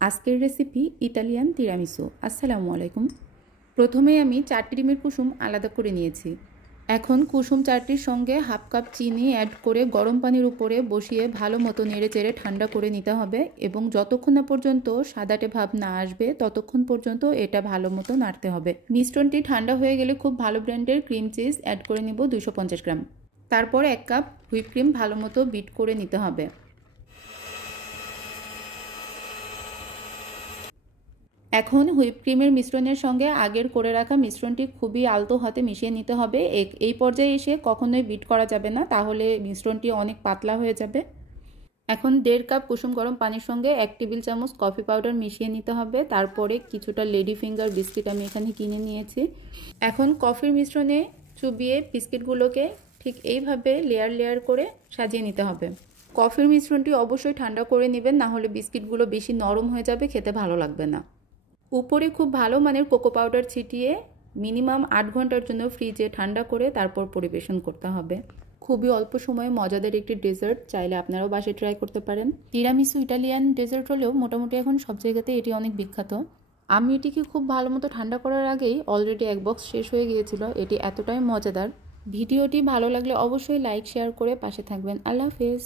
আজকের recipe Italian tiramisu. আসসালামু আলাইকুম। প্রথমে আমি 4টি ডিমের কুসুম আলাদা করে নিয়েছি। এখন কুসুম 4টির সঙ্গে হাফ কাপ চিনি অ্যাড করে গরম পানির উপরে বসিয়ে ভালো মতো নেড়েচেড়ে ঠান্ডা করে নিতে হবে এবং যতক্ষণ না পর্যন্ত সাদাটে ভাব না আসবে ততক্ষণ পর্যন্ত এটা ভালো মতো নাড়তে হবে। মিশ্রণটি ঠান্ডা হয়ে গেলে খুব ভালো ব্র্যান্ডের ক্রিম চিজ অ্যাড করে নেব 250 গ্রাম। তারপর 1 কাপ হুইপ ক্রিম ভালো মতো বিট করে নিতে হবে। এখন হুইপ ক্রিমের মিশ্রণের সঙ্গে আগের করে রাখা মিশ্রণটি খুবই আলতো হাতে মিশিয়ে নিতে হবে। এই পর্যায়ে এসে কখনোই বিট করা যাবে না, তাহলে মিশ্রণটি অনেক পাতলা হয়ে যাবে। এখন 1.5 কাপ কুসুম গরম পানির সঙ্গে 1 টেবিল চামচ কফি পাউডার মিশিয়ে নিতে হবে। তারপরে কিছুটা লেডি ফিঙ্গার বিস্কিট আমি এখানে কিনে নিয়েছি। এখন কফির মিশ্রণে চুবিয়ে বিস্কিটগুলোকে ঠিক এইভাবে লেয়ার লেয়ার করে সাজিয়ে নিতে হবে। কফির মিশ্রণটি অবশ্যই ঠান্ডা করে নেবেন, না হলে বিস্কিটগুলো বেশি নরম হয়ে যাবে, খেতে ভালো লাগবে না। উপরে খুব ভালো মানের কোকো পাউডার ছিটিয়ে মিনিমাম 8 ঘন্টার জন্য ফ্রিজে ঠান্ডা করে তারপর পরিবেশন করতে হবে। খুবই অল্প সময়ে মজাদার একটি ডেজার্ট, চাইলে আপনারাও বাসায় ট্রাই করতে পারেন। তিরামিসু ইটালিয়ান ডেজার্ট হলেও মোটামুটি এখন সব জায়গাতে এটি অনেক বিখ্যাত। আমি এটিকে খুব ভালো মতো ঠান্ডা করার আগেই অলরেডি 1 বক্স শেষ হয়ে গিয়েছিল। এটি এতটাই মজাদার। ভিডিওটি ভালো লাগলে অবশ্যই লাইক শেয়ার করে পাশে থাকবেন। আল্লাহ হাফেজ।